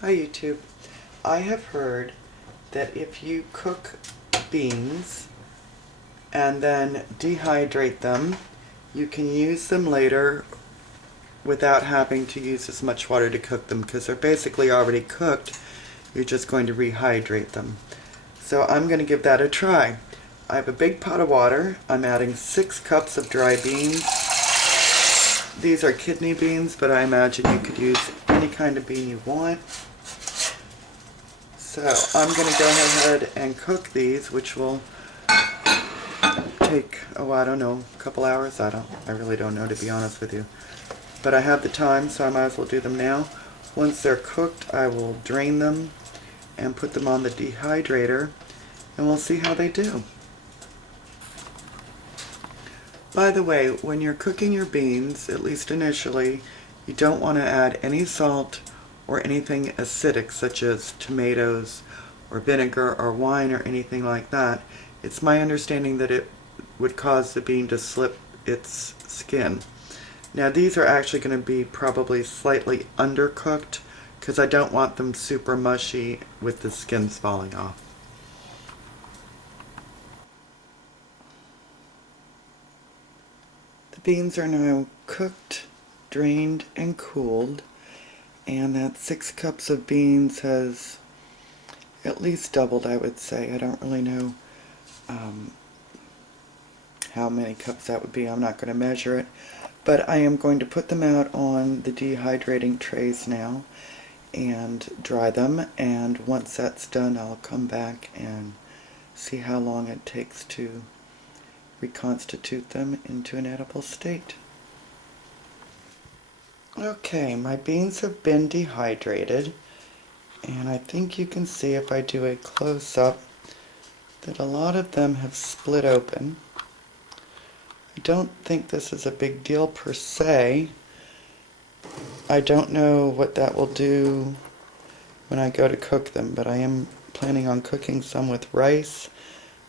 Hi YouTube. I have heard that if you cook beans and then dehydrate them, you can use them later without having to use as much water to cook them because they're basically already cooked. You're just going to rehydrate them. So I'm going to give that a try. I have a big pot of water. I'm adding 6 cups of dry beans. These are kidney beans, but I imagine you could use any kind of bean you want. So I'm going to go ahead and cook these, which will take, I don't know, a couple hours. I really don't know, to be honest with you. But I have the time, so I might as well do them now. Once they're cooked, I will drain them and put them on the dehydrator, and we'll see how they do. By the way, when you're cooking your beans, at least initially, you don't want to add any salt or anything acidic such as tomatoes or vinegar or wine or anything like that. It's my understanding that it would cause the bean to slip its skin. Now these are actually going to be probably slightly undercooked because I don't want them super mushy with the skins falling off. The beans are now cooked, drained, and cooled, and that 6 cups of beans has at least doubled, I would say. I don't really know how many cups that would be. I'm not going to measure it, but I am going to put them out on the dehydrating trays now and dry them, and once that's done I'll come back and see how long it takes to reconstitute them into an edible state. Okay, my beans have been dehydrated, and I think you can see if I do a close-up that a lot of them have split open. I don't think this is a big deal per se. I don't know what that will do when I go to cook them, but I am planning on cooking some with rice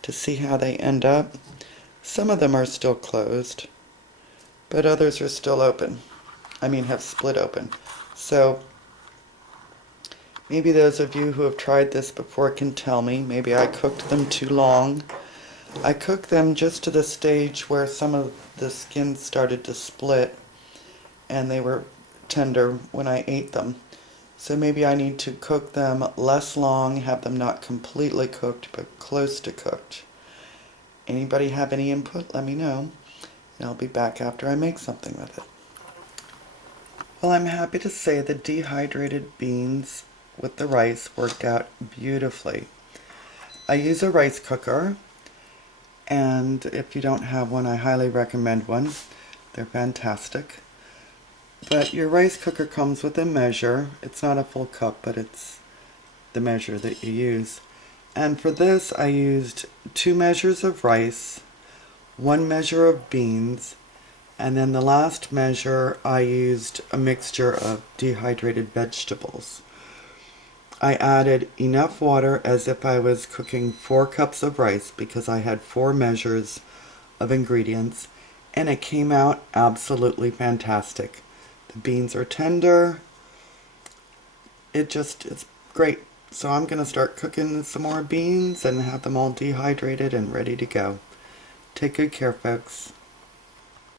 to see how they end up. Some of them are still closed, but others are still open. Have split open. So maybe those of you who have tried this before can tell me. Maybe I cooked them too long. I cooked them just to the stage where some of the skin started to split and they were tender when I ate them. So maybe I need to cook them less long, have them not completely cooked but close to cooked. Anybody have any input? Let me know, and I'll be back after I make something with it. Well, I'm happy to say the dehydrated beans with the rice worked out beautifully. I use a rice cooker, and if you don't have one, I highly recommend one. They're fantastic. But your rice cooker comes with a measure. It's not a full cup, but it's the measure that you use. And for this, I used 2 measures of rice, 1 measure of beans, and then the last measure I used a mixture of dehydrated vegetables. I added enough water as if I was cooking 4 cups of rice because I had 4 measures of ingredients, and it came out absolutely fantastic. The beans are tender. It's great. So I'm going to start cooking some more beans and have them all dehydrated and ready to go. Take good care, folks.